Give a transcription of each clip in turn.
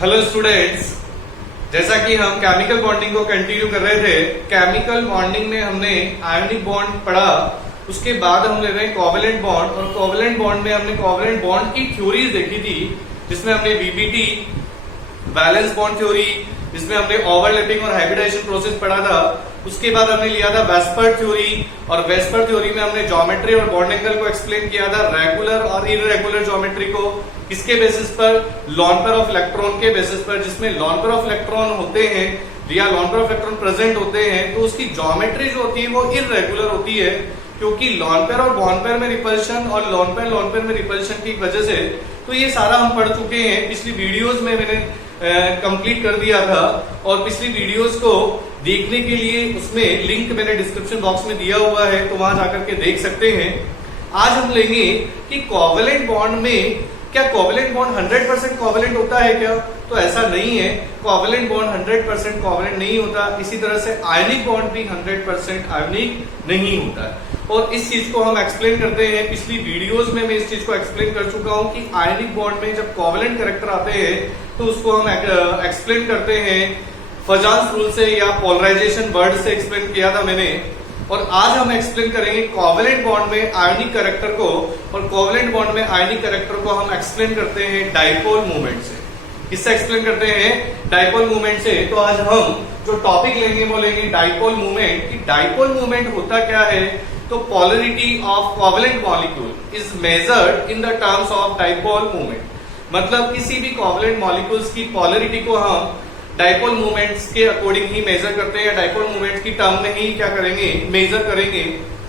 Hello students, जैसा कि हम केमिकल बॉन्डिंग को कंटिन्यू कर रहे थे, केमिकल बॉन्डिंग में हमने आयनिक बॉन्ड पढ़ा। उसके बाद हम ले रहे हैं कोवेलेंट बॉन्ड, और कोवेलेंट बॉन्ड में हमने कोवेलेंट बॉन्ड की थ्योरीज देखी थी, जिसमें हमने वीबीटी, बैलेंस बॉन्ड थ्योरी, जिसमें हमने ओवरलैपिंग और हाइब्रिडाइजेशन प्रोसेस पढ़ा था। उसके बाद हमने लिया था वेस्पर थ्योरी, और वेस्पर थ्योरी में हमने ज्योमेट्री और बॉन्ड एंगल को एक्सप्लेन किया था, रेगुलर और इररेगुलर ज्योमेट्री को। किसके बेसिस पर? लॉन पेयर ऑफ इलेक्ट्रॉन के बेसिस पर, जिसमें लॉन पेयर ऑफ इलेक्ट्रॉन होते हैं या lawn pair of electron present होते हैं, तो उसकी ज्योमेट्री जो होती है वो इररेगुलर होती है, क्योंकि लॉन पेयर और बॉन्ड पेयर में रिपल्शन और लॉन पेयर में रिपल्शन की वजह से। तो ये सारा हम पढ़ चुके हैं, पिछली वीडियोस में मैंने कंप्लीट कर दिया था, और पिछली वीडियोस को देखने के लिए उसमें लिंक मैंने डिस्क्रिप्शन बॉक्स में दिया हुआ है, तो वहां जाकर के देख सकते हैं। आज हम लेंगे कि कोवेलेंट बॉन्ड में क्या कोवेलेंट बॉन्ड 100% कोवेलेंट होता है क्या? तो ऐसा नहीं है, कोवेलेंट बॉन्ड 100% कोवेलेंट नहीं होता। इसी तरह से आयनिक बॉन्ड भी 100% आयनिक नहीं होता है, और इस चीज को हम एक्सप्लेन करते हैं। पिछली वीडियोस में मैं इस चीज को एक्सप्लेन कर चुका हूं कि आयनिक बॉन्ड में जब कोवेलेंट कैरेक्टर आते हैं तो उसको हम एक्सप्लेन करते हैं फजान्स रूल से या पोलराइजेशन वर्ड से एक्सप्लेन किया था मैंने। और आज हम एक्सप्लेन करेंगे कोवेलेंट बॉन्ड में आयनिक कैरेक्टर को, और कोवेलेंट बॉन्ड में आयनिक कैरेक्टर को हम एक्सप्लेन करते हैं डाइपोल मूवमेंट से। किससे एक्सप्लेन करते हैं? डाइपोल मूवमेंट से। तो आज हम जो टॉपिक लेंगे वो लेंगे डाइपोल मूवमेंट। कि डाइपोल मूवमेंट होता क्या है? तो polarity of covalent molecule is measured in the terms of dipole movement. मतलब किसी भी कोवेलेंट मॉलिक्यूल्स की पोलरिटी को हम डाइपोल मूवमेंट्स के अकॉर्डिंग ही मेजर करते हैं, या डाइपोल मूवमेंट्स की टर्म में ही क्या करेंगे? मेजर करेंगे।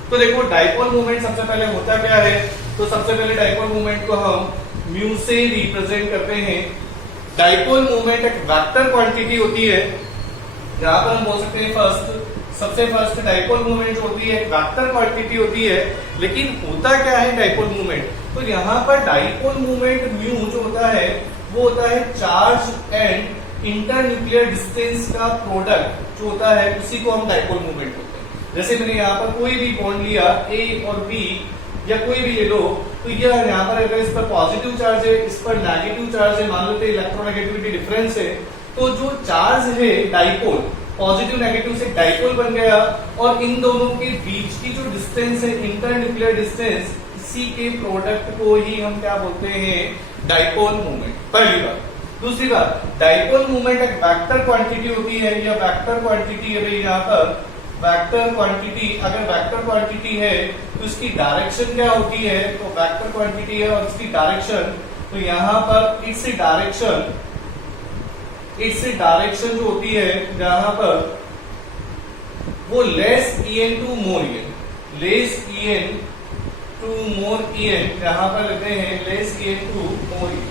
तो देखो डाइपोल मूवमेंट सबसे पहले होता क्या है? तो सबसे पहले डाइपोल मूवमेंट को हम म्यू से रिप्रेजेंट करते हैं। डाइपोल मूवमेंट एक वेक्टर क्वांटिटी होती है। यहां पर हम बोल सकते हैं सबसे फर्स्ट डाइपोल मूवमेंट जो होती है वेक्टर क्वांटिटी होती है। लेकिन होता क्या है डाइपोल मूवमेंट? तो यहाँ पर डाइपोल मूवमेंट म्यू जो होता है वो होता है चार्ज एंड इंटरन्यूक्लियर डिस्टेंस का प्रोडक्ट जो होता है, उसी को हम डाइपोल मूवमेंट होते हैं। जैसे मैंने यहाँ पर कोई भी बॉन्ड लिया ए और बी, या कोई भी ले लो, तो यह यहाँ पर अगर इस पर पॉजिटिव चार्ज है, इस पर नेगेटिव चार्ज है, मान लेते हैं इलेक्ट्रोनेगेटिविटी डिफरेंस है, तो जो चार्ज है डाइपोल, पॉजिटिव नेगेटिव से डाइपोल बन गया, और इन दोनों के बीच की जो डिस्टेंस है इंटरन्यूक्लियर डिस्टेंस, इसी के प्रोडक्ट को ही हम क्या बोलते हैं? Dipole movement. पहली बात। दूसरी बात, डाइपोल मूवमेंट एक वेक्टर क्वांटिटी होती है, या वेक्टर क्वांटिटी है यहाँ पर वेक्टर क्वांटिटी। अगर वेक्टर क्वांटिटी है तो इसकी डायरेक्शन क्या होती है? तो वेक्टर क्वांटिटी है और इसकी डायरेक्शन, तो यहाँ पर इट्स डायरेक्शन जो होती है यहाँ पर वो less en to more en, less en to more en, यहाँ पर लेते हैं less en to more en।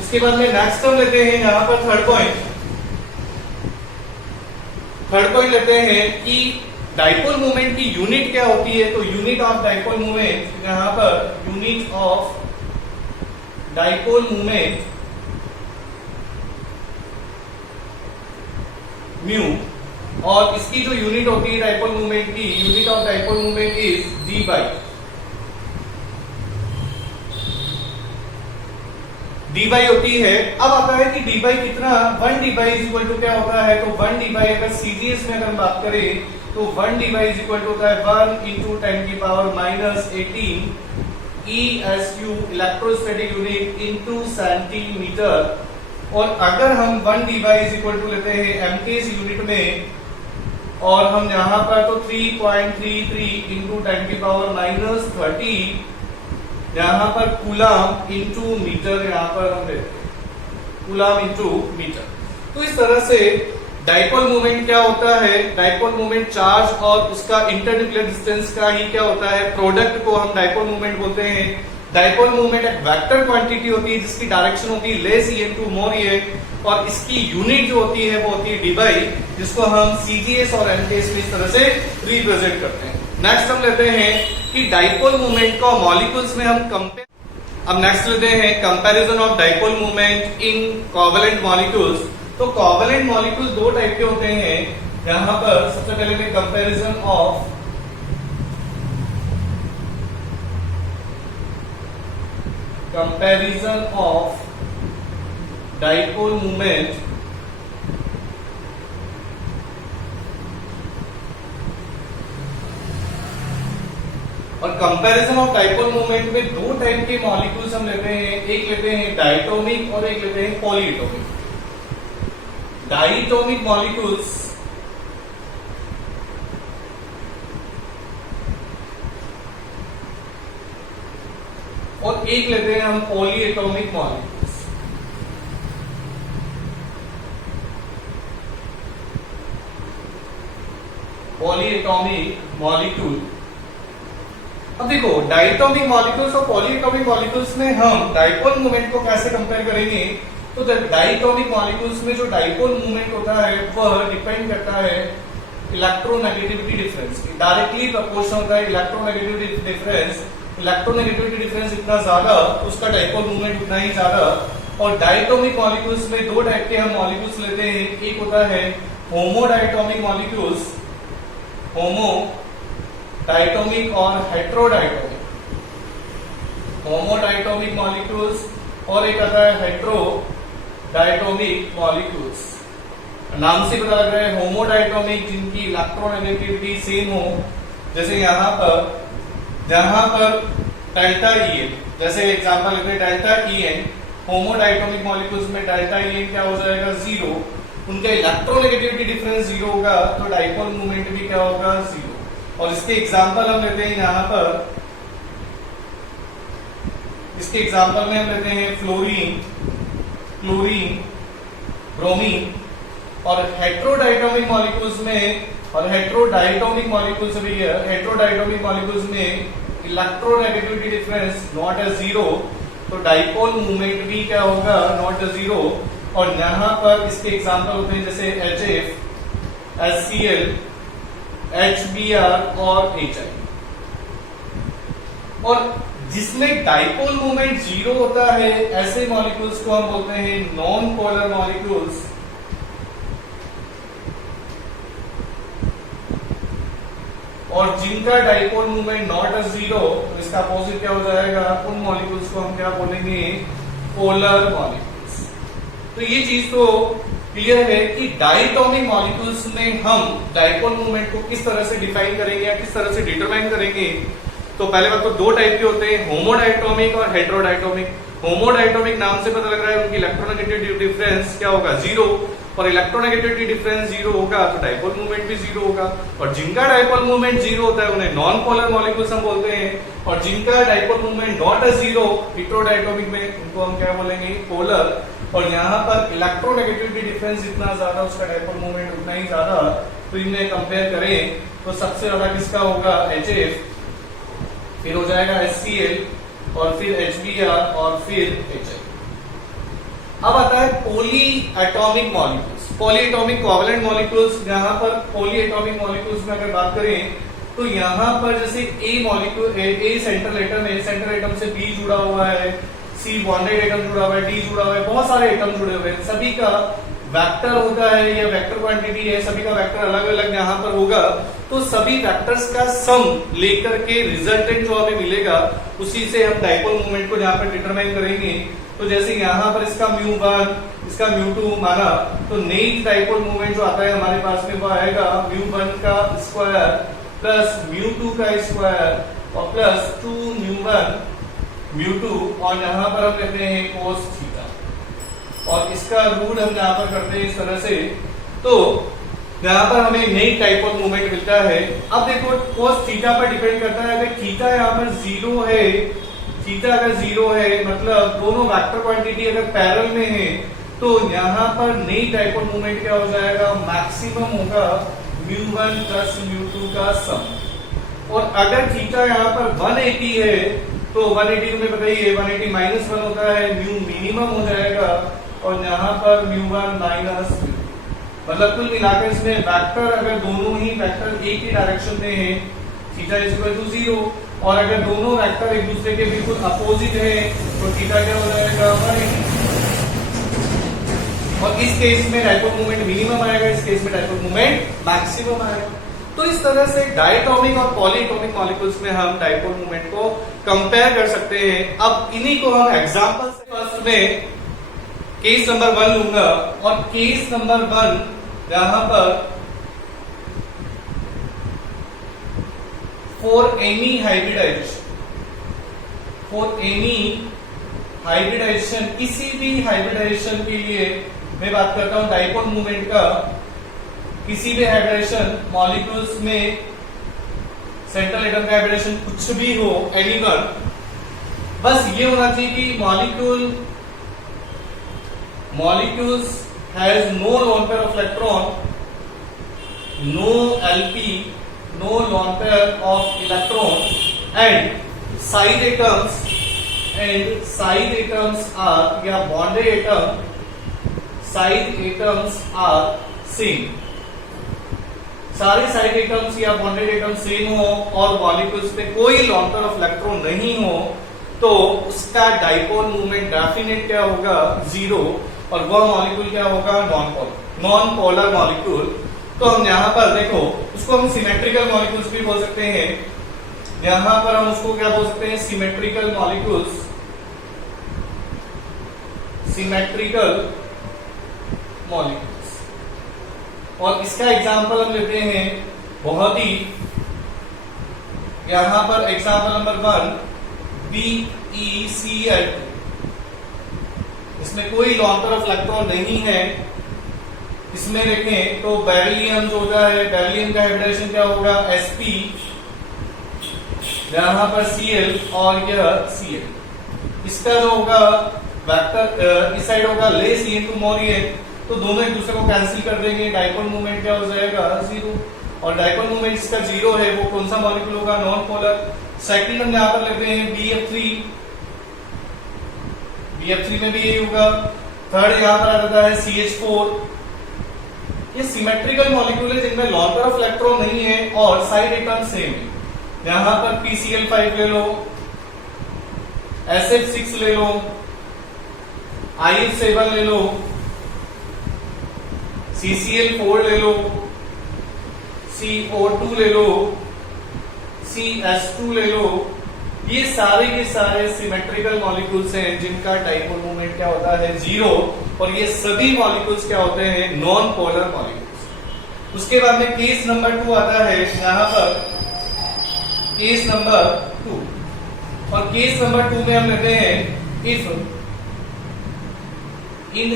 उसके बाद में नेक्स्ट टर्म लेते हैं यहाँ पर थर्ड पॉइंट लेते हैं कि डाइपोल मूवमेंट की यूनिट क्या होती है? तो यूनिट ऑफ डाइपोल मूवमेंट, यहाँ per unit of dipole movement mu, और इसकी जो यूनिट होती है डाइपोल मूवमेंट की, unit of dipole movement is D by होती है। अब आता है कि डी बाई कितना? 1 Debye is equal to क्या होता है? तो 1 डी बाई अगर सीजीएस में अगर बात करें तो 1 Debye is equal to होता है 1 इंटू 10 की power -18 ESU electrostatic unit into centimetre. और अगर हम 1 Debye is equal to लेते हैं एमकेस यूनिट में, और हम यहाँ पर तो 3.33 इंटू 10 की पावर -30, यहाँ पर कूलम इंटू मीटर, यहाँ पर हम लेते हैं कूलम इंटू मीटर। तो इस तरह से डाइपोल मूवमेंट क्या होता है? डाइपोल मूवमेंट चार्ज और उसका इंटरन्यूक्लियर डिस्टेंस का ही क्या होता है? प्रोडक्ट को हम डाइपोल मूवमेंट बोलते हैं। डाइपोल मूवमेंट एक वेक्टर क्वांटिटी होती है जिसकी डायरेक्शन होती है less en to more en, और इसकी यूनिट जो होती है वो होती है डी बाई, जिसको हम सीजीएस और एमकेएस में इस तरह से रिप्रेजेंट करते हैं। नेक्स्ट हम लेते हैं कि डाइपोल मूवमेंट को मॉलिक्यूल्स में हम कंपेयर। अब नेक्स्ट लेते हैं comparison of dipole movement in covalent molecules. तो कोवेलेंट मॉलिक्यूल्स दो टाइप के होते हैं। यहाँ पर सबसे पहले मैं comparison of comparison of dipole moment और कंपैरिजन ऑफ डाइपोल मोमेंट में दो टाइप के मॉलिक्यूल्स हम लेते हैं, एक लेते हैं डायटोमिक और एक लेते हैं पॉलीएटोमिक। डायटोमिक मॉलिक्यूल्स और एक लेते हैं हम पॉलीएटोमिक मॉलिक्यूल्स। पॉलीएटोमिक मॉलिक्यूल, अब देखो डायटोमिक मॉलिक्यूल्स और पॉलीएटोमिक मॉलिक्यूल्स में हम डाइपोल मोमेंट को कैसे कंपेयर करेंगे, तो डायटोमिक मॉलिक्यूल्स में जो डाइपोल मोमेंट होता है वह डिपेंड करता है इलेक्ट्रोनेगेटिविटी डिफरेंस, डायरेक्टली प्रोपोर्शनल होता है इलेक्ट्रोनेगेटिविटी डिफरेंस। इलेक्ट्रोनेगेटिविटी डिफरेंस इतना ज्यादा उसका डाइपोल मोमेंट उतना ही ज्यादा। और डायटोमिक मॉलिक्यूल्स में दो टाइप के हम मॉलिक्यूल्स लेते हैं, एक होता है होमोडायटोमिक मॉलिक्यूल्स, होमो डायटोमिक और हेट्रोडायटोमिक, होमोडायटोमिक मॉलिक्यूल्स और एक आता है हेट्रोडायटोमिक मॉलिक्यूल्स। नाम से पता लग रहा है होमोडायटोमिक जिनकी इलेक्ट्रोनेगेटिविटी सेम हो, जैसे यहां पर डेल्टा ईएन, जैसे एग्जांपल लेते हैं डेल्टा ईएन, होमोडायटोमिक मॉलिक्यूल्स में डेल्टा ईएन क्या हो जाएगा, जीरो। उनका इलेक्ट्रोनेगेटिविटी डिफरेंस जीरो होगा तो डाइपोल मोमेंट भी क्या होगा, जीरो। और इसके एग्जांपल हम लेते हैं यहां पर, इसके एग्जांपल में हम लेते हैं फ्लोरीन, क्लोरीन, ब्रोमीन। और हेट्रोडायटोमिक मॉलिक्यूल्स में, और हेट्रोडायटोमिक मॉलिक्यूल्स भी है, हेट्रोडायटोमिक मॉलिक्यूल्स में electronegativity difference not as zero, तो डाइपोल मोमेंट भी क्या होगा, नॉट एज जीरो। और यहां पर इसके एग्जांपल होते हैं जैसे HF, HCl, HBr और HI। और जिसमें डाइपोल मोमेंट जीरो होता है ऐसे मॉलिक्यूल्स को हम बोलते हैं नॉन पोलर मॉलिक्यूल्स। और जिनका dipole moment not as zero, तो इसका अपोजिट क्या हो जाएगा, उन मॉलिक्यूल्स को हम क्या बोलेंगे, पोलर मॉलिक्यूल्स। तो ये चीज तो क्लियर है कि डायटोमिक मॉलिक्यूल्स में हम डाइपोल मोमेंट को किस तरह से डिफाइन करेंगे या किस तरह से डिटरमाइन करेंगे। तो पहले बात तो दो टाइप के होते हैं, होमोडायटोमिक और हेट्रोडायटोमिक। होमोडायटोमिक नाम से पता लग रहा है उनकी इलेक्ट्रोनेगेटिविटी डिफरेंस क्या होगा, जीरो। और इलेक्ट्रोनेगेटिविटी डिफरेंस जीरो होगा तो डाइपोल मूवमेंट भी जीरो होगा। और जिनका डाइपोल मूवमेंट जीरो होता है उन्हें नॉन पोलर मॉलिक्यूल्स हम बोलते हैं। और जिनका dipole movement not a zero, heterodiatomic में, उनको हम क्या बोलेंगे, पोलर। और यहाँ पर इलेक्ट्रोनेगेटिविटी डिफरेंस जितना ज्यादा उसका डाइपोल मूवमेंट उतना ही ज्यादा। तो इन्हें कंपेयर करें तो सबसे ज्यादा किसका होगा, HF, फिर हो जाएगा HCl और फिर HBr और फिर HI। अब आता है poly atomic molecules, poly atomic covalent molecules. यहाँ पर पॉली एटॉमिक मॉलिक्यूल्स में अगर बात करें तो यहाँ पर जैसे A molecule, A central atom है, सेंट्रल एटम से B जुड़ा हुआ है, C बॉन्डेड एटम जुड़ा हुआ है, D जुड़ा हुआ है, बहुत सारे एटम जुड़े हुए हैं। सभी का वेक्टर होता है या वेक्टर क्वांटिटी है, सभी का वेक्टर अलग अलग यहाँ पर होगा। तो सभी वेक्टर्स का सम लेकर के रिजल्टेंट जो हमें मिलेगा उसी से हम डाइपोल मोमेंट को यहाँ पर डिटरमाइन करेंगे। तो जैसे यहाँ पर इसका μ1, इसका μ2 माना, तो नेट डाइपोल मोमेंट जो आता है हमारे पास में वो आएगा μ1 का स्क्वायर प्लस μ2 का स्क्वायर और प्लस 2μ1 μ2 और यहाँ पर हम लेते हैं cos थीटा और इसका रूट हम यहाँ पर करते हैं इस तरह से। तो यहाँ पर हमें नेट डाइपोल मोमेंट मिलता है। अब देखो cos थीटा पर डिपेंड करता है, अगर थीटा यहाँ पर जीरो है, थीटा अगर जीरो है मतलब दोनों वेक्टर क्वांटिटी अगर पैरेलल में है तो यहाँ पर नेट डाइपोल मोमेंट क्या हो जाएगा, मैक्सिमम होगा μ1 प्लस μ2 का सम। और अगर थीटा यहाँ पर 180 है तो 180 तुम्हें पता ही है 180 माइनस 1 होता है, म्यू मिनिमम हो जाएगा और यहाँ पर μ1 माइनस म्यू। मतलब कुल मिलाकर इसमें वेक्टर अगर दोनों ही वेक्टर एक ही डायरेक्शन में है, थीटा इज इक्वल टू 0। और अगर दोनों वेक्टर एक दूसरे के बिल्कुल अपोजिट है तो थीटा क्या हो जाएगा, 180। और इस केस में डाइपोल मोमेंट मिनिमम आएगा, इस केस में डाइपोल मोमेंट मैक्सिमम आएगा। तो इस तरह से डायटोमिक और पॉलीएटॉमिक मॉलिक्यूल्स में हम डाइपोल मोमेंट को कंपेयर कर सकते हैं। अब इन्हीं को हम एग्जांपल से फर्स्ट में केस नंबर 1 लूंगा, और केस नंबर 1 यहां पर फॉर एनी हाइब्रिडाइजेशन, किसी भी हाइब्रिडाइजेशन के लिए मैं बात करता हूं डाइपोल मोमेंट का, किसी भी हाइब्रिडाइजेशन मॉलिक्यूल्स में सेंट्रल एटम का हाइब्रिडाइजेशन कुछ भी हो, एनीवन, बस ये होना चाहिए कि molecules has no lone pair of electron, no LP, no lone pair of electron, and side atoms are, या bonded atom, side atoms are same, सारे साइड एटम्स या बॉन्डेड एटम्स सेम हो और मॉलिक्यूल्स में कोई लोन पेयर ऑफ इलेक्ट्रॉन नहीं हो, तो उसका डाइपोल मूवमेंट डेफिनेट क्या होगा, 0, और वह मॉलिक्यूल क्या होगा, नॉन पोलर मॉलिक्यूल। तो हम यहां पर देखो, उसको हम सिमेट्रिकल मॉलिक्यूल्स भी बोल सकते हैं, यहां पर हम उसको क्या बोल सकते हैं, सिमेट्रिकल मॉलिक्यूल्स, और इसका एग्जांपल हम लेते हैं बहुत ही, यहां पर एग्जांपल नंबर 1 BeCl, इसमें कोई लोन पेयर ऑफ इलेक्ट्रॉन नहीं है। इसमें देखें तो बेरिलियम जो होता है, बेरिलियम का हाइब्रिडाइजेशन क्या होगा, sp, यहां पर Cl और यह Cl, इसका जो होगा वेक्टर इस साइड होगा less Cn to more En, तो दोनों एक दूसरे को कैंसिल कर देंगे, डाइपोल मूवमेंट क्या हो जाएगा, 0, और डाइपोल मूवमेंट इसका 0 है, वो कौन सा मॉलिक्यूल होगा, नॉन पोलर। सेकंड हम यहां पर लेते हैं BF3 में भी यही होगा। थर्ड यहां पर आ जाता है CH4, ये सिमेट्रिकल मॉलिक्यूल है जिनमें लोन पेयर ऑफ इलेक्ट्रॉन नहीं है और साइड एटम सेम है। यहां पर PCl5 ले लो, SF6 ले लो, IF7 ले लो, CCl4 ले लो, CO2 ले लो, CS2 ले लो, ये सारे के सारे सिमेट्रिकल मॉलिक्यूल्स हैं जिनका डाइपोल मोमेंट क्या होता है, 0, और ये सभी मॉलिक्यूल्स क्या होते हैं, नॉन पोलर मॉलिक्यूल्स। उसके बाद में केस नंबर 2 आता है, यहां पर केस नंबर 2, और केस नंबर 2 में हम लेते हैं if in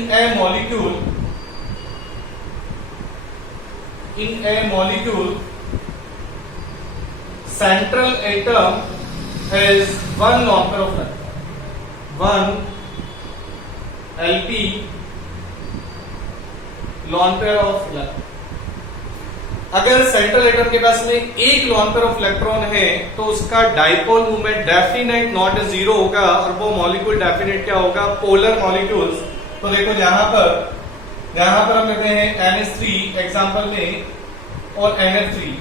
a molecule central atom has one lone pair of electron, one LP lone pair of electron। अगर सेंट्रल एटम के पास में एक लॉन पेयर ऑफ इलेक्ट्रॉन है तो उसका डाइपोल मूवमेंट डेफिनेट नॉट 0 होगा, और वो मॉलिक्यूल डेफिनेट क्या होगा, पोलर मॉलिक्यूल्स। तो देखो यहां पर हम लेते हैं NH3 एग्जांपल में, और NF3,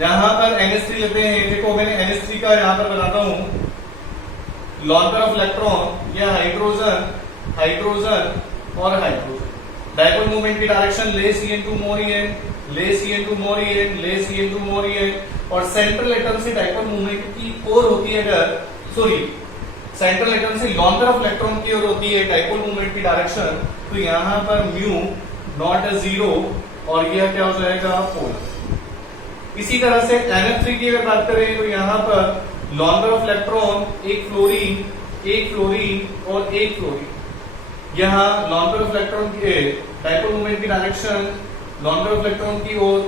यहां पर NH3 लेते हैं। देखो मैंने NH3 का यहां पर बनाता हूं लॉन पेयर ऑफ इलेक्ट्रॉन, या हाइड्रोजन और हाइड्रोजन। डाइपोल मूवमेंट की direction less Cn to more En, less Cn to more En, less Cn to more En, और सेंट्रल एटम से डाइपोल मूवमेंट की ओर होती है, सेंट्रल एटम से लॉन पेयर ऑफ इलेक्ट्रॉन की ओर होती है डाइपोल मूवमेंट की डायरेक्शन, तो यहां पर म्यू नॉट 0, और यह क्या हो जाएगा, पोलर। इसी तरह से NF3 की अगर बात करें तो यहां पर लॉन पेयर ऑफ इलेक्ट्रॉन, एक फ्लोरीन और एक फ्लोरीन, यहां लॉन पेयर ऑफ इलेक्ट्रॉन के डाइपोल मूवमेंट की direction lawn pair of electron की ओर,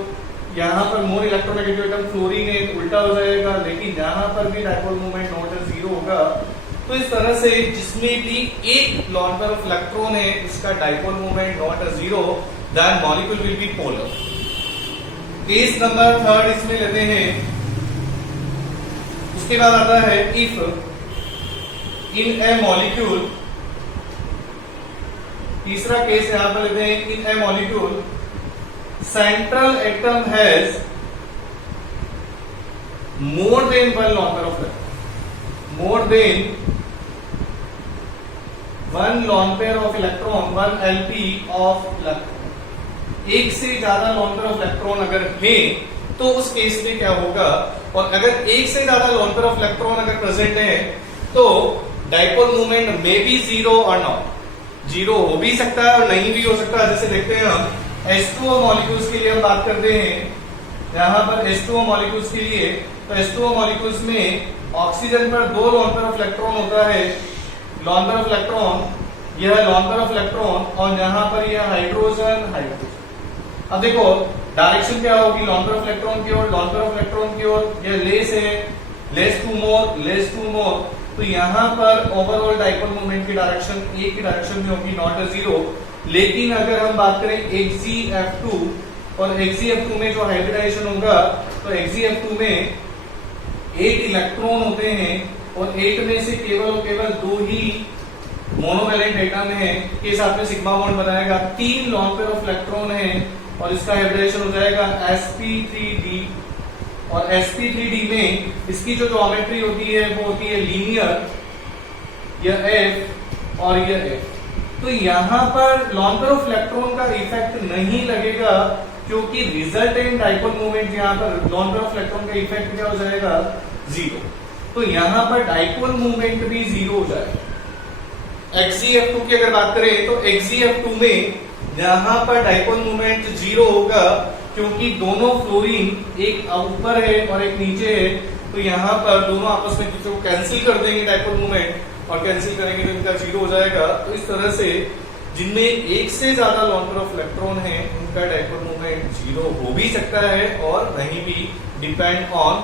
यहां पर मोर इलेक्ट्रोनेगेटिव एटम फ्लोरीन है, उल्टा हो जाएगा, लेकिन यहां पर भी डाइपोल मूवमेंट नॉट 0 होगा। तो इस तरह से जिसमें भी एक लॉन पेयर ऑफ इलेक्ट्रॉन है उसका dipole movement not 0, that molecule will be polar. Case number 3 इसमें लेते हैं। उसके बाद आता है इफ इन ए मॉलिक्यूल, तीसरा केस यहां पर लेते हैं, in a molecule central atom has more than one lone pair of electron, more than one lone pair of electron, one LP of electron, एक से ज्यादा लोन पेयर ऑफ इलेक्ट्रॉन अगर है तो उस केस में क्या होगा, और अगर एक से ज्यादा लोन पेयर ऑफ इलेक्ट्रॉन अगर प्रेजेंट है तो डाइपोल मोमेंट में बी जीरो और नॉट, जीरो हो भी सकता है और नहीं भी हो सकता है। जैसे देखते हैं हम H2O मॉलिक्यूल्स के लिए हम बात करते हैं, यहाँ पर H2O मॉलिक्यूल्स के लिए, तो H2O मॉलिक्यूल्स में ऑक्सीजन पर दो लोन पेयर ऑफ इलेक्ट्रॉन होता है, लोन पेयर ऑफ इलेक्ट्रॉन, यह लोन पेयर ऑफ इलेक्ट्रॉन, और यहाँ पर यह हाइड्रोजन हाइड्रोजन। अब देखो डायरेक्शन क्या होगी, लोन पेयर ऑफ इलेक्ट्रॉन की ओर, लोन पेयर ऑफ इलेक्ट्रॉन की ओर, यह लेस है, लेस टू मोर, तो यहाँ पर ओवरऑल डाइपोल मोमेंट की डायरेक्शन एक ही डायरेक्शन में होगी, नॉट अ जीरो। लेकिन अगर हम बात करें HgF2, और HgF2 में जो हाइब्रिडाइजेशन होगा, तो HgF2 में 8 इलेक्ट्रॉन होते हैं और 8 में से केवल और केवल 2 ही मोनोवैलेंट एटम है के साथ में सिग्मा बॉन्ड बनाएगा, 3 लोन पेयर ऑफ इलेक्ट्रॉन है और इसका हाइब्रिडाइजेशन हो जाएगा sp3d, और sp3d में इसकी जो ज्योमेट्री होती है वो होती है लीनियर, यह F और यह F। तो यहाँ पर लोन पेयर ऑफ इलेक्ट्रॉन का इफेक्ट नहीं लगेगा क्योंकि रिजल्टेंट डाइपोल मोमेंट, यहाँ पर लोन पेयर ऑफ इलेक्ट्रॉन का इफेक्ट क्या हो जाएगा, जीरो। तो यहाँ पर डाइपोल मोमेंट भी जीरो हो जाएगा। HgF2 की अगर बात करें तो HgF2 में यहाँ पर डाइपोल मोमेंट जीरो होगा क्योंकि दोनों फ्लोरीन एक ऊपर है और एक नीचे है, तो यहाँ पर दोनों आपस में दूसरे को कैंसिल कर देंगे डाइपोल मोमेंट, और कैंसिल करेंगे तो इनका जीरो हो जाएगा। तो इस तरह से जिनमें एक से ज्यादा लोन पेयर ऑफ इलेक्ट्रॉन है उनका डाइपोल मोमेंट जीरो हो भी सकता है और नहीं भी, depend on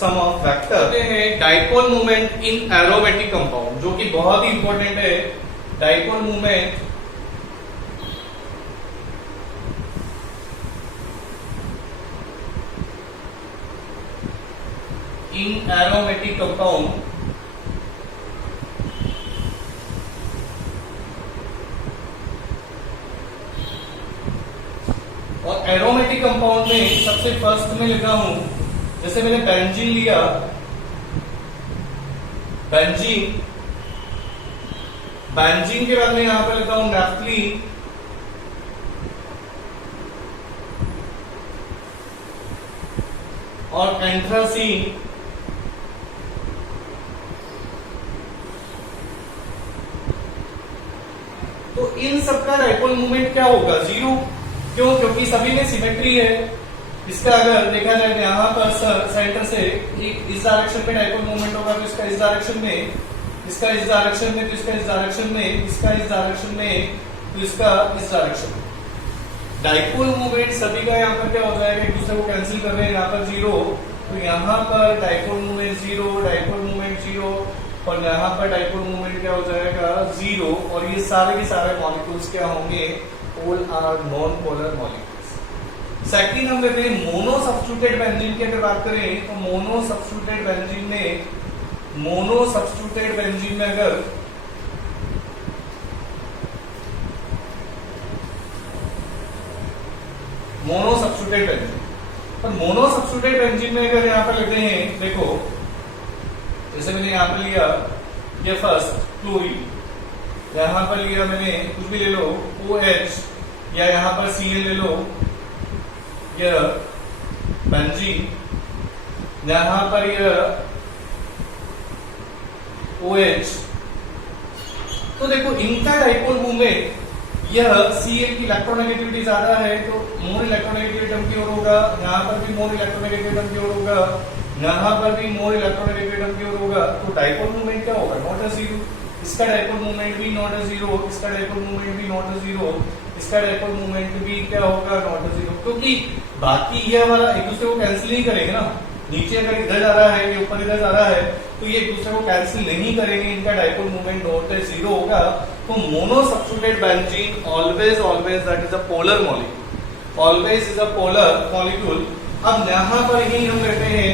some of factor हैं। Dipole moment in aromatic compound, जो कि बहुत ही इंपॉर्टेंट है। Dipole moment in aromatic compound, और एरोमेटिक कंपाउंड में सबसे फर्स्ट में लिखा हूं, जैसे मैंने बेंजीन लिया, बेंजीन के बाद में यहां पर लिखा हूं नैफ्थलीन, और एंथ्रासीन, तो इन सबका डाइपोल मोमेंट क्या होगा, जीरो। क्यों? क्योंकि सभी में सिमेट्री है। इसका अगर देखा जाए यहाँ पर सेंटर से एक इस डायरेक्शन में डाइपोल मोमेंट होगा, तो इसका इस डायरेक्शन में, इसका इस डायरेक्शन में, तो इसका इस डायरेक्शन में, इसका इस डायरेक्शन में, तो इसका इस डायरेक्शन में। डाइपोल मोमेंट सभी का यहाँ पर क्या हो जाएगा, एक दूसरे को कैंसिल कर रहे हैं, यहाँ पर जीरो, तो यहाँ पर dipole moment zero, dipole moment zero, और यहाँ पर डाइपोल मोमेंट क्या हो जाएगा, जीरो। और ये सारे के सारे मॉलिक्यूल्स क्या होंगे, all are non polar molecules. Second हम लेते हैं मोनो सब्स्टिट्यूटेड बेंजीन की अगर बात करें तो मोनो सब्स्टिट्यूटेड बेंजीन में, मोनो सब्स्टिट्यूटेड बेंजीन में अगर मोनो सब्स्टिट्यूटेड बेंजीन, और मोनो सब्स्टिट्यूटेड बेंजीन में अगर यहाँ पर लेते हैं, देखो जैसे मैंने यहाँ पर लिया ये फर्स्ट क्लोरीन, यहाँ पर लिया मैंने कुछ भी ले लो OH, या यहाँ पर Cl ले लो, यह बेंजीन, यहाँ पर यह OH, तो देखो इनका डाइपोल मोमेंट, यह Cl की इलेक्ट्रोनेगेटिविटी ज्यादा है तो मोर इलेक्ट्रोनेगेटिव एटम की ओर होगा, यहाँ पर भी मोर इलेक्ट्रोनेगेटिव एटम की ओर होगा, यहाँ पर भी मोर इलेक्ट्रोनेगेटिव एटम की ओर होगा, तो डाइपोल मोमेंट क्या होगा, नॉट अ जीरो। इसका डाइपोल मोमेंट भी नॉट अ जीरो, इसका डाइपोल मोमेंट भी नॉट अ जीरो, इसका डाइपोल मोमेंट भी क्या होगा, नॉट अ जीरो, क्योंकि बाकी ये वाला एक दूसरे को कैंसिल नहीं करेंगे ना। नीचे अगर इधर जा रहा है, ये ऊपर इधर जा रहा है, तो ये एक दूसरे को कैंसिल नहीं करेंगे, इनका dipole moment not a zero होगा। तो mono substituted benzene always that is a polar molecule, always is a polar molecule. अब यहाँ पर ही हम लेते हैं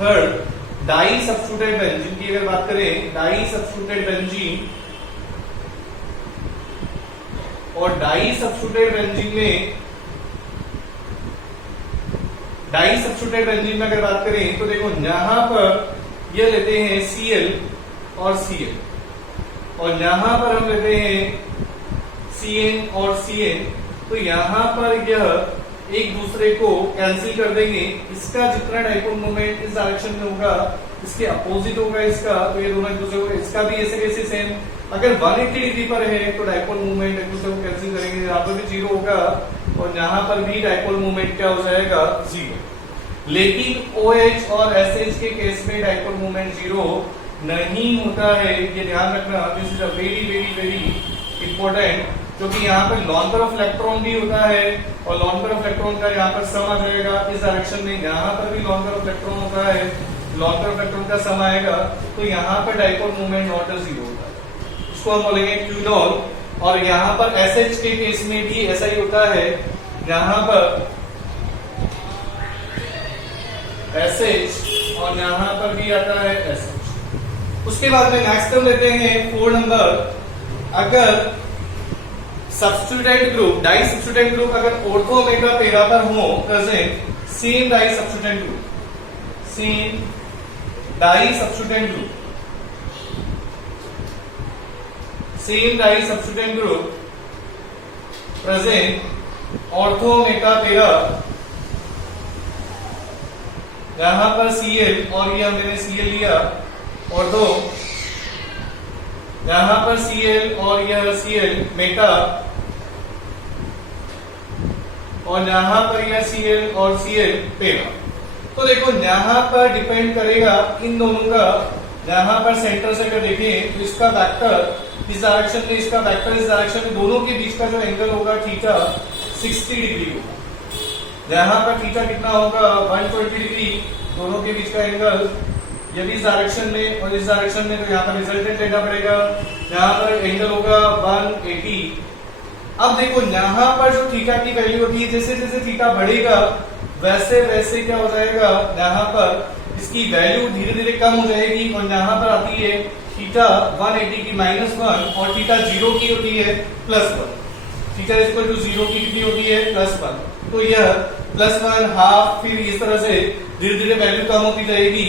थर्ड डाई सब्स्टिट्यूटेड बेंजीन की अगर बात करें, डाई सब्स्टिट्यूटेड बेंजीन, और डाई सब्स्टिट्यूटेड बेंजीन में, डाई सब्स्टिट्यूटेड बेंजीन में अगर बात करें तो देखो यहां पर ये लेते हैं Cl और Cl, और यहां पर हम लेते हैं Cn और Cn, तो यहाँ पर यह एक दूसरे को कैंसिल कर देंगे। इसका जितना डाइपोल मोमेंट इस डायरेक्शन में होगा इसके अपोजिट होगा इसका, तो ये दोनों एक दूसरे को, इसका भी ऐसे कैसे सेम। अगर 180 डिग्री पर है तो डाइपोल मोमेंट एक दूसरे को कैंसिल करेंगे, यहाँ पर भी जीरो होगा और यहाँ पर भी डाइपोल मोमेंट क्या हो जाएगा, जीरो। लेकिन OH और SH के केस में डाइपोल मोमेंट जीरो नहीं होता है, ये ध्यान रखना। This is a very very very important, क्योंकि यहाँ पर लॉन पर ऑफ इलेक्ट्रॉन भी होता है और लॉन पर ऑफ इलेक्ट्रॉन का यहाँ पर सम आ जाएगा इस डायरेक्शन में। यहाँ पर भी लॉन पर ऑफ इलेक्ट्रॉन होता है, लॉन पर ऑफ इलेक्ट्रॉन का सम आएगा, तो यहाँ पर डाइपोल मोमेंट नॉट जीरो होता है, इसको हम बोलेंगे Q नॉट। और यहाँ पर SH के केस में भी ऐसा ही होता है, यहाँ पर SH और यहाँ पर भी आता है SH। उसके बाद में नेक्स्ट हम लेते हैं 4 नंबर। अगर substituent group, di substituent group अगर ऑर्थो मेगा पेरा पर हो present, same di substituent group, same di substituent group, same di substituent group present ortho meta para, यहां पर Cl और ये मैंने Cl लिया ऑर्थो, यहां पर Cl और यह Cl मेटा, और यहां पर यह Cl और Cl पेरा। तो देखो यहां पर डिपेंड करेगा इन दोनों का, यहां पर सेंटर से अगर देखें तो इसका वेक्टर इस डायरेक्शन में, इसका वेक्टर इस डायरेक्शन में, दोनों के बीच का जो एंगल होगा थीटा 60 डिग्री होगा। यहां पर थीटा कितना होगा, 120 डिग्री, दोनों के बीच का एंगल। यदि इस डायरेक्शन में और इस डायरेक्शन में, तो यहाँ पर रिजल्टेंट लेना पड़ेगा, यहाँ पर एंगल होगा 180। अब देखो यहाँ पर जो थीटा की वैल्यू होती है, जैसे जैसे थीटा बढ़ेगा वैसे वैसे क्या हो जाएगा, यहाँ पर इसकी वैल्यू धीरे धीरे कम हो जाएगी और यहाँ पर आती है थीटा 180 की -1 और थीटा 0 की होती है +1। थीटा इक्वल टू 0 की कितनी होती है, +1। तो यह +1 हाफ, फिर इस तरह से धीरे धीरे वैल्यू कम होती जाएगी।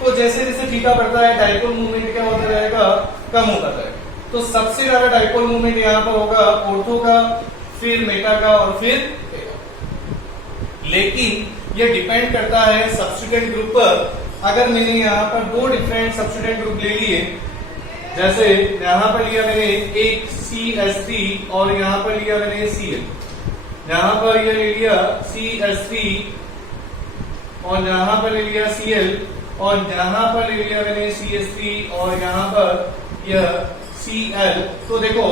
तो जैसे जैसे थीटा बढ़ता है डाइपोल मूवमेंट क्या होता जाएगा, कम होता जाएगा। तो सबसे ज्यादा डाइपोल मूवमेंट यहाँ पर होगा ऑर्थो का, फिर मेटा का और फिर पेरा। लेकिन ये डिपेंड करता है सब्स्टिट्यूटेंट ग्रुप पर। अगर मैंने यहाँ पर दो डिफरेंट सब्स्टिट्यूटेंट ग्रुप ले लिए, जैसे यहाँ पर लिया मैंने एक CH3 और यहाँ पर लिया मैंने Cl, यहाँ पर यह ले लिया CH3 और यहाँ पर ले लिया Cl और यहाँ पर ले लिया मैंने CH3 और यहाँ पर यह Cl। तो देखो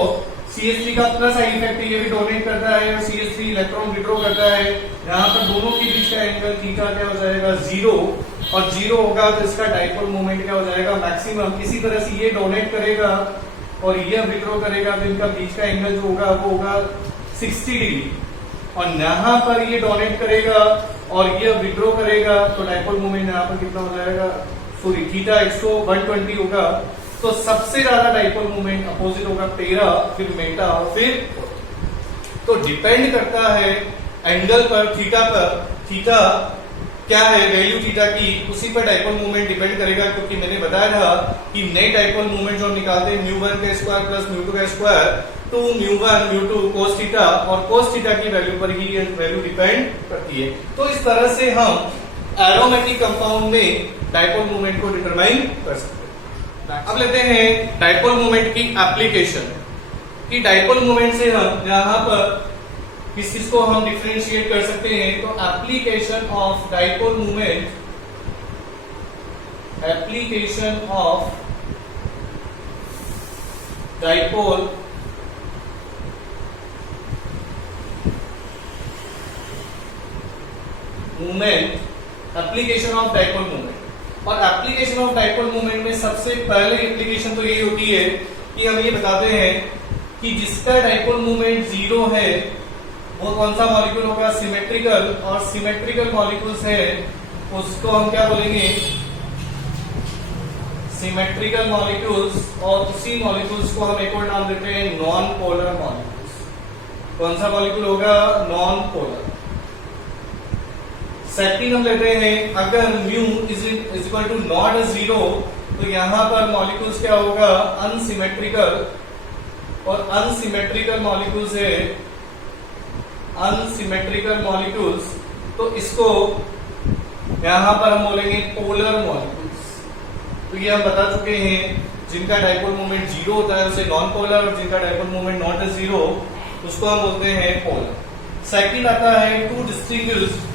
CH3 का अपना साइड इफेक्ट है, ये भी डोनेट करता है और CH3 इलेक्ट्रॉन विड्रॉ करता है। यहाँ पर दोनों के बीच का एंगल थीटा क्या हो जाएगा, 0, और 0 होगा तो इसका डाइपोल मोमेंट क्या हो जाएगा, मैक्सिमम। इसी तरह से ये डोनेट करेगा और ये विड्रॉ करेगा, तो इनका बीच का एंगल जो होगा वो होगा 60 डिग्री। और यहाँ पर ये डोनेट करेगा और ये विड्रॉ करेगा, तो डाइपोल मोमेंट यहाँ पर कितना हो जाएगा, सॉरी थीटा 120 होगा। तो सबसे ज्यादा डाइपोल मोमेंट अपोजिट होगा पेरा, फिर मेटा और फिर। तो डिपेंड करता है एंगल पर, थीटा पर। थीटा क्या है, वैल्यू थीटा की, उसी पर डाइपोल मोमेंट डिपेंड करेगा। क्योंकि मैंने बताया था कि नए डाइपोल मोमेंट जो हम निकालते हैं μ1 का स्क्वायर प्लस μ2 का स्क्वायर, तो μ1 μ2 cos थीटा, और cos थीटा की वैल्यू पर ही ये वैल्यू डिपेंड करती है। तो इस तरह से हम एरोमेटिक कंपाउंड में डाइपोल मोमेंट को डिटरमाइन कर सकते हैं। अब लेते हैं डाइपोल मोमेंट की एप्लीकेशन, कि डाइपोल मोमेंट से हम यहाँ पर किस चीज को हम डिफरेंशिएट कर सकते हैं। तो application of dipole moment, application of dipole moment, application of dipole moment. और एप्लीकेशन ऑफ डाइपोल मोमेंट में सबसे पहले एप्लीकेशन तो यही होती है कि हम ये बताते हैं कि जिसका डाइपोल मोमेंट 0 है वो कौन सा मॉलिक्यूल होगा, सिमेट्रिकल। और सिमेट्रिकल मॉलिक्यूल्स है उसको हम क्या बोलेंगे, सिमेट्रिकल मॉलिक्यूल्स। और उसी मॉलिक्यूल्स को हम एक और नाम देते हैं नॉन पोलर मॉलिक्यूल्स। कौन सा मॉलिक्यूल होगा, नॉन पोलर। सेकंड हम लेते हैं, अगर mu is equal to not 0, तो यहां पर मॉलिक्यूल्स क्या होगा, अनसिमेट्रिकल। और अनसिमेट्रिकल मॉलिक्यूल्स है अनसिमेट्रिकल मॉलिक्यूल्स, तो इसको यहां पर हम बोलेंगे पोलर मॉलिक्यूल्स। तो ये हम बता चुके हैं, जिनका डाइपोल मोमेंट जीरो होता है उसे नॉन पोलर, और जिनका डाइपोल मोमेंट नॉट जीरो उसको हम बोलते हैं पोलर। सेकंड आता है टू डिस्टिंग्विश्ड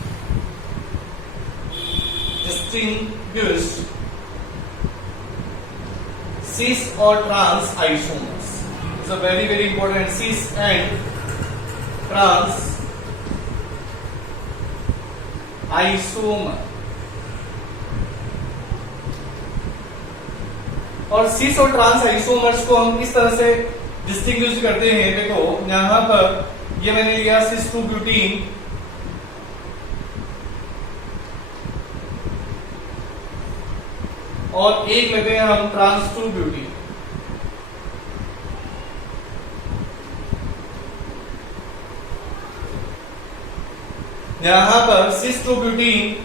सिस और trans isomers. It's a very very important, cis and trans isomer. और सिस और ट्रांस आइसोमर्स को हम किस तरह से डिस्टिंग्विश करते हैं? देखो यहां पर ये मैंने लिया सिस 2 ब्यूटीन, और एक लेते हैं हम ट्रांस 2 ब्यूटीन। यहां पर सिस 2 ब्यूटीन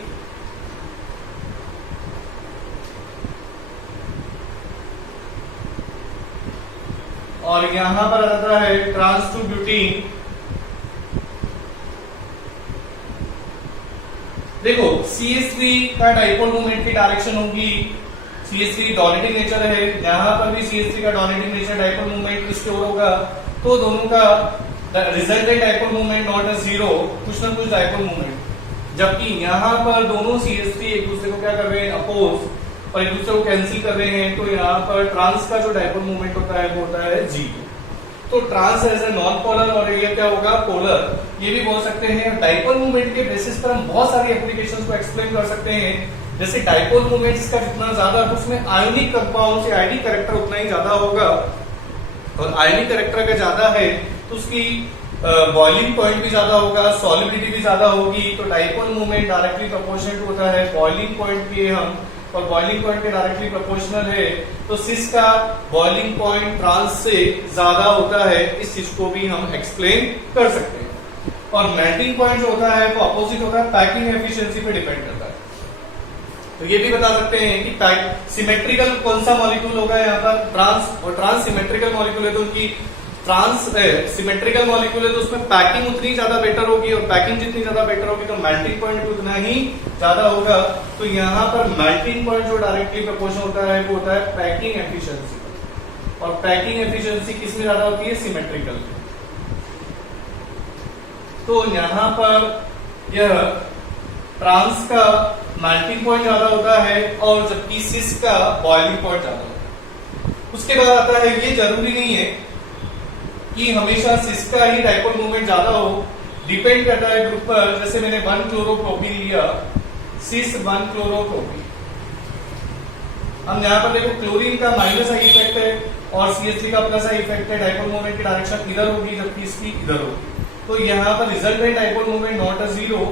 और यहां पर आता है ट्रांस 2 ब्यूटीन। देखो CH3 का डाइपोल मोमेंट की डायरेक्शन होगी, CH3 डोनेटिंग नेचर है, यहां पर भी CH3 का डोनेटिंग नेचर, डाइपोल मोमेंट इसके ओर होगा, तो दोनों का resultant dipole moment not zero, कुछ ना कुछ डाइपोल मोमेंट। जबकि यहां पर दोनों CH3 एक दूसरे को क्या कर रहे हैं? अपोज, और एक दूसरे को कैंसिल कर रहे हैं, तो यहाँ पर ट्रांस का जो डाइपोल मोमेंट होता है वो होता है जीरो। तो trans as a non polar और ये क्या होगा? पोलर। ये भी बोल सकते हैं। डाइपोल मोमेंट के बेसिस पर हम बहुत सारी एप्लीकेशंस को एक्सप्लेन कर सकते हैं। जैसे डाइपोल मोमेंट इसका जितना ज्यादा तो उसमें आयोनिक कंपाउंड से आयोनिक कैरेक्टर उतना ही ज्यादा होगा, और आयोनिक कैरेक्टर अगर ज्यादा है तो उसकी बॉइलिंग पॉइंट भी ज्यादा होगा, सॉलिबिलिटी भी ज्यादा होगी। तो डाइपोल मोमेंट डायरेक्टली प्रोपोर्शनल होता है बॉइलिंग पॉइंट के, हम और बॉइलिंग पॉइंट के डायरेक्टली प्रोपोर्शनल है, तो सिस का बॉइलिंग पॉइंट ट्रांस से ज्यादा होता है। इस चीज को भी हम एक्सप्लेन कर सकते हैं। और मेल्टिंग पॉइंट जो होता है वो अपोजिट होता है, पैकिंग एफिशिएंसी पे डिपेंड करता है। तो ये भी बता सकते हैं कि सिमेट्रिकल कौन सा मॉलिक्यूल होगा यहाँ पर? ट्रांस, और ट्रांस सिमेट्रिकल मॉलिक्यूल है तो उनकी ट्रांस सिमेट्रिकल मॉलिक्यूल है तो उसमें पैकिंग उतनी ज्यादा बेटर होगी, और पैकिंग जितनी ज्यादा बेटर होगी तो मेल्टिंग पॉइंट भी उतना ही ज्यादा होगा। तो यहाँ पर मेल्टिंग पॉइंट जो डायरेक्टली प्रोपोर्शनल होता है वो होता है पैकिंग एफिशिएंसी, और पैकिंग एफिशिएंसी किसमें ज्यादा होती है? सिमेट्रिकल। तो यहाँ पर यह ट्रांस का मेल्टिंग पॉइंट ज्यादा होता है, और जबकि सिस का बॉइलिंग पॉइंट ज्यादा होता है। उसके बाद आता है, ये जरूरी नहीं है कि हमेशा सिस का ही डाइपोल मोमेंट ज्यादा हो, डिपेंड करता है ग्रुप पर। जैसे मैंने 1 क्लोरोप्रोपीन लिया, सिस 1 क्लोरोप्रोपीन। हम यहाँ पर देखो क्लोरीन का माइनस आई इफेक्ट है और CH3 का प्लस आई इफेक्ट है, डाइपोल मोमेंट की डायरेक्शन इधर होगी जबकि इसकी इधर होगी। तो यहाँ पर resultant dipole moment not a zero.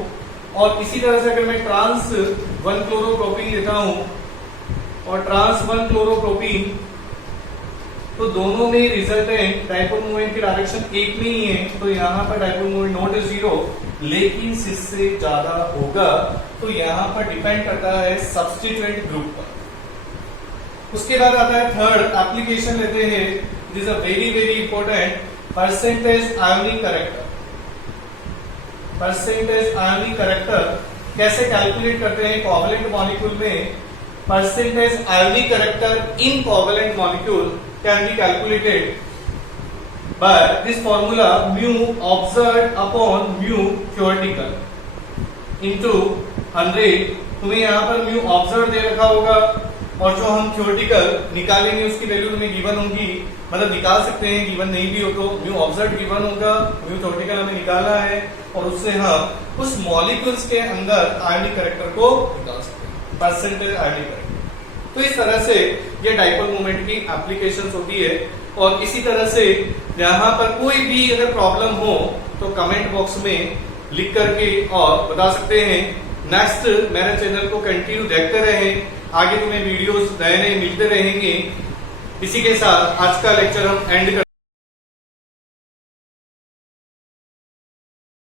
और इसी तरह से अगर मैं ट्रांस 1 क्लोरोप्रोपीन लेता हूं और ट्रांस 1 क्लोरोप्रोपीन, तो दोनों में रिजल्टेंट डाइपोल मोमेंट की डायरेक्शन एक में ही है, तो यहाँ पर डाइपोल मोमेंट नॉट जीरो, लेकिन सिस से ज्यादा होगा। तो यहाँ पर डिपेंड करता है सब्स्टिट्यूएंट ग्रुप पर। उसके बाद आता है थर्ड एप्लीकेशन लेते हैं, this is a very very important, percentage ionic character. Percentage ionic character कैसे कैलकुलेट करते हैं कोवैलेंट मॉलिक्यूल में? Percentage ionic character in covalent molecule can be calculated by this formula mu observed upon mu theoretical into 100। तुम्हें यहाँ पर mu observed दे रखा होगा, और जो हम theoretical निकालेंगे उसकी वैल्यू तुम्हें गिवन होगी, मतलब निकाल सकते हैं, गिवन नहीं भी हो तो mu observed गिवन होगा, mu theoretical हमें निकालना है, और उससे हम उस मॉलिक्यूल्स के अंदर आयोनिक कैरेक्टर को निकाल सकते हैं, परसेंटेज आयोनिक कैरेक्टर। तो इस तरह से ये डाइपोल मोमेंट की एप्लीकेशंस होती है। और इसी तरह से यहाँ पर कोई भी अगर प्रॉब्लम हो तो कमेंट बॉक्स में लिख करके और बता सकते हैं। नेक्स्ट मेरे चैनल को कंटिन्यू देखते रहें, आगे तुम्हें वीडियोस नए नए मिलते रहेंगे। इसी के साथ आज का लेक्चर हम एंड कर